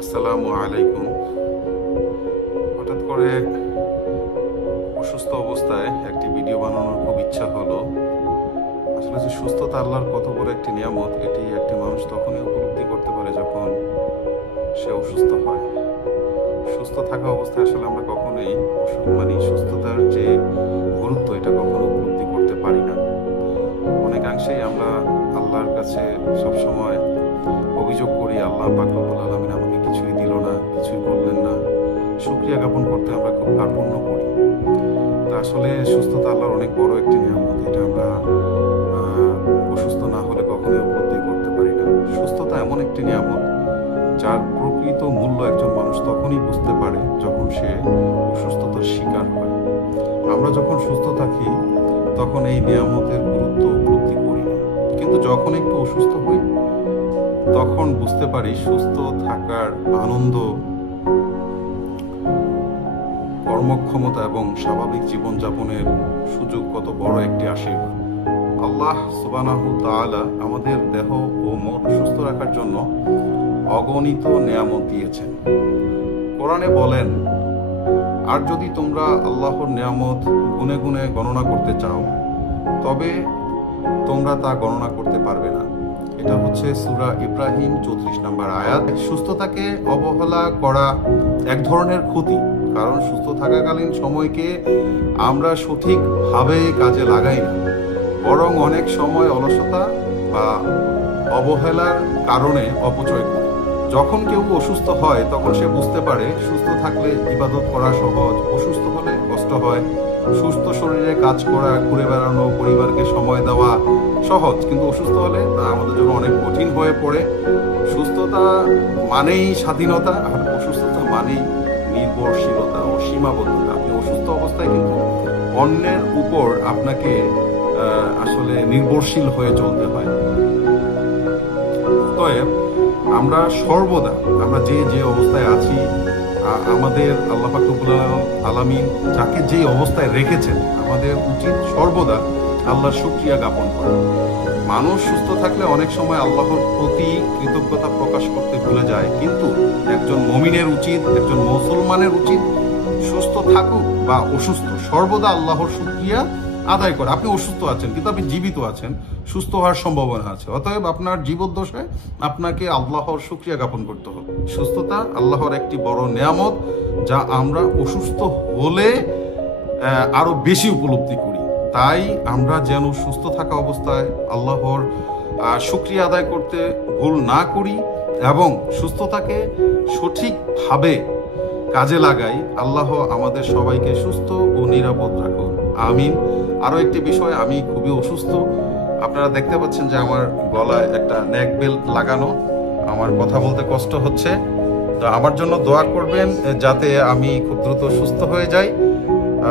আসসালামু আলাইকুম। হঠাৎ করে অসুস্থ অবস্থায় একটি ভিডিও বানানোর খুব ইচ্ছা হলো। আসলে যে সুস্থতা আল্লাহর কত বড় একটি নিয়ামত, এটি একটি মানুষ তখনই উপলব্ধি করতে পারে যখন সে অসুস্থ হয়। সুস্থ থাকা অবস্থায় আসলে আমরা কখনোই সুস্থতার যে গুরুত্ব, এটা কখনো উপলব্ধি করতে পারি না। অনেকাংশেই আমরা আল্লাহর কাছে সবসময় অভিযোগ করি, আল্লাহ পাক রব্বুল আলামিন আমাকে কিছুই দিল না, কিছুই বললেন না। শুকরিয়া জ্ঞাপন করতে আমরা খুব কার্পণ্য করি। তা আসলে সুস্থতা আল্লাহর অনেক বড় একটি নিয়ামত, এটা আমরা অসুস্থ না হলে কখনোই উপলব্ধি করতে পারি না। সুস্থতা এমন একটি নিয়ামত যার প্রকৃত মূল্য একজন মানুষ তখনই বুঝতে পারে যখন সে অসুস্থতার শিকার হয়। আমরা যখন সুস্থ থাকি তখন এই নিয়ামতের গুরুত্ব উপলব্ধি করি না, কিন্তু যখন একটু অসুস্থ হই তখন বুঝতে পারি সুস্থ থাকার আনন্দ, কর্মক্ষমতা এবং স্বাভাবিক জীবনযাপনের সুযোগ কত বড় একটি আশীর্বাদ। আল্লাহ সুবহানাহু তাআলা আমাদের দেহ ও মন সুস্থ রাখার জন্য অগণিত নিয়ামত দিয়েছেন। কোরআনে বলেন, আর যদি তোমরা আল্লাহর নিয়ামত গুনে গুনে গণনা করতে চাও তবে তোমরা তা গণনা করতে পারবে না। এটা হচ্ছে সূরা ইব্রাহিম 34 নম্বর আয়াত। সুস্থতাকে অবহেলা করা এক ধরনের ক্ষতি, কারণ সুস্থ থাকাকালীন সময়কে আমরা সঠিকভাবে কাজে লাগাই না, বরং অনেক সময় অলসতা বা অবহেলার কারণে অপচয় করি। যখন কেউ অসুস্থ হয় তখন সে বুঝতে পারে সুস্থ থাকলে ইবাদত করা সহজ, অসুস্থ হলে কষ্ট হয়। সুস্থ শরীরে কাজ করা, ঘুরে বেড়ানো, পরিবারকে সময় দেওয়া সহজ, কিন্তু অসুস্থ হলে তা আমাদের জন্য অনেক কঠিন হয়ে পড়ে। সুস্থতা মানেই স্বাধীনতা, আর অসুস্থতা মানেই নির্ভরশীলতা ও সীমাবদ্ধতা। আপনি অসুস্থ অবস্থায় কিন্তু অন্যের উপর আপনাকে আসলে নির্ভরশীল হয়ে চলতে হয়। অতএব আমরা সর্বদা, আমরা যে অবস্থায় আছি, আমাদের আল্লাহ পাক রব্বুল আলামিন যাকে যে অবস্থায় রেখেছেন, আমাদের উচিত সর্বদা আল্লাহর শুকরিয়া জ্ঞাপন করা। মানুষ সুস্থ থাকলে অনেক সময় আল্লাহর প্রতি কৃতজ্ঞতা প্রকাশ করতে ভুলে যায়, কিন্তু একজন মুমিনের উচিত, একজন মুসলমানের উচিত সুস্থ থাকুক বা অসুস্থ, সর্বদা আল্লাহর শুকরিয়া আদায় করে। আপনি অসুস্থ আছেন কিন্তু আপনি জীবিত আছেন, সুস্থ হওয়ার সম্ভাবনা আছে। অতএব আপনার জীবদ্দশায় আপনাকে আল্লাহর শুকরিয়া জ্ঞাপন করতে হবে। সুস্থতা আল্লাহর একটি বড় নিয়ামত, যা আমরা অসুস্থ হলে আরো বেশি উপলব্ধি করি। তাই আমরা যেন সুস্থ থাকা অবস্থায় আল্লাহর শুকরিয়া আদায় করতে ভুল না করি এবং সুস্থতাকে সঠিকভাবে কাজে লাগাই। আল্লাহ আমাদের সবাইকে সুস্থ ও নিরাপদ রাখুন, আমিন। আরো একটি বিষয়, আমি খুবই অসুস্থ। আপনারা দেখতে পাচ্ছেন যে আমার গলায় একটা নেক বেল্ট লাগানো, আমার কথা বলতে কষ্ট হচ্ছে। তো আমার জন্য দোয়া করবেন যাতে আমি খুব দ্রুত সুস্থ হয়ে যাই।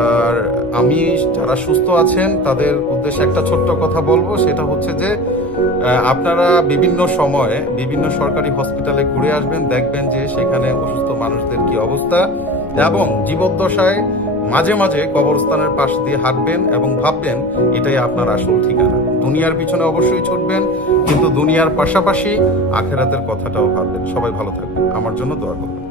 আর আমি যারা সুস্থ আছেন তাদের উদ্দেশ্যে একটা ছোট্ট কথা বলবো, সেটা হচ্ছে যে আপনারা বিভিন্ন সময়ে বিভিন্ন সরকারি হসপিটালে ঘুরে আসবেন, দেখবেন যে সেখানে অসুস্থ মানুষদের কি অবস্থা, এবং জীবদ্দশায় মাঝে মাঝে কবরস্থানের পাশ দিয়ে হাঁটবেন এবং ভাববেন এটাই আপনার আসল ঠিকানা। দুনিয়ার পিছনে অবশ্যই ছুটবেন, কিন্তু দুনিয়ার পাশাপাশি আখেরাতের কথাটাও ভাববেন। সবাই ভালো থাকবেন, আমার জন্য দোয়া করবেন।